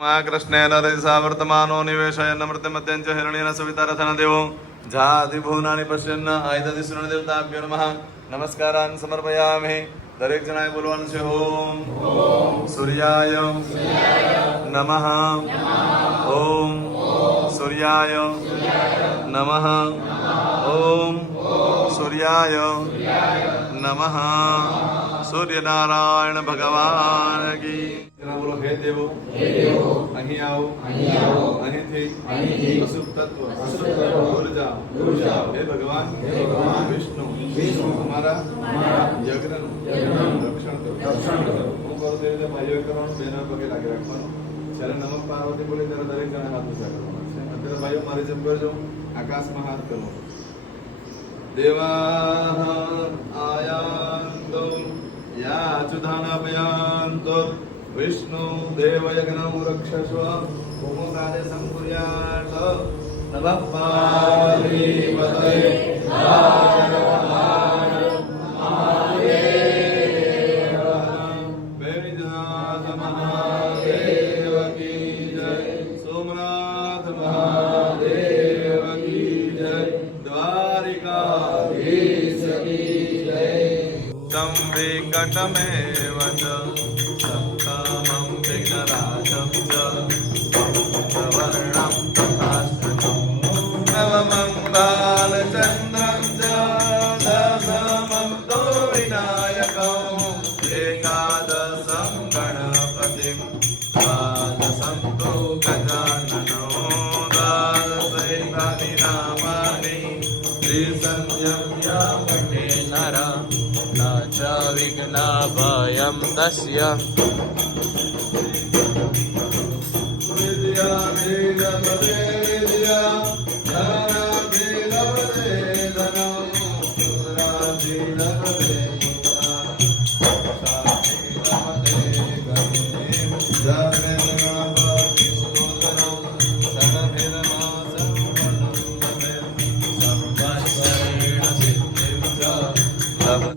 कृष्णेन रजसा वर्तमानो निवेशयन् मृत्यमत्यञ्च हिरण्येन सविता रथनदेवो जातिभुवनानि पश्यन् आयुधतिसृणदेवताभ्यो नमः नमस्कारान् समर्पयामि. दरेक जणाय बोलवानचे ओम सूर्याय नमः ओम सूर्याय नमः ओम सूर्याय नमः. सूर्यनारायण भगवान की. बोलो हे देवो અહીં આવો અહીંથી અશુભ તત્વ ઉર્જા હે ભગવાન વિષ્ણુ અમારા યજ્ઞનું રક્ષણ કરો. હું કરું તે રીતે ભાઈઓ કરવાનું, બહેનો પગે લાગી રાખવાનું. જ્યારે નમઃ પાર્વતી બોલે ત્યારે દરેક જણા હાથ ઊંચા કરવાના છે. અત્યારે ભાઈઓ મારી જેમ કરજો, આકાશમાં હાથ કરવો. દેવાહ આયાન્તો યાચુધાનાભયાન્તો विष्णु देवयज्ञं रक्षस्व होमकार्य संकुर्यात्. नमः पार्वतीपतये वैजनाथ महादेव की जय. सोमनाथ महादेव की जय. द्वारिकाधीश की जय. तं वेङ्कटमेव च सप्तमं विघ्नराजं च सवर्णं प्रकाशनं नवमं बालचन्द्रं च दशमं तो विनायकम् एकादशं गणपतिं द्वादशं तो गजाननो द्वादशैतानि नामानि त्रिसन्ध्यं या पठे नर न च विघ्नभयं तस्य. विद्या लभते विद्या धनार्थी लभते धनं शूद्रार्थी लभते मुद्रा साक्षी लभते गतिं धर्मेन्द्रभक्ति स्तोत्रं षडभिर्मासं वन्दे सर्वस्वरेण सिद्धिं च लभते.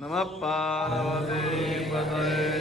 नमः पार्वती पतये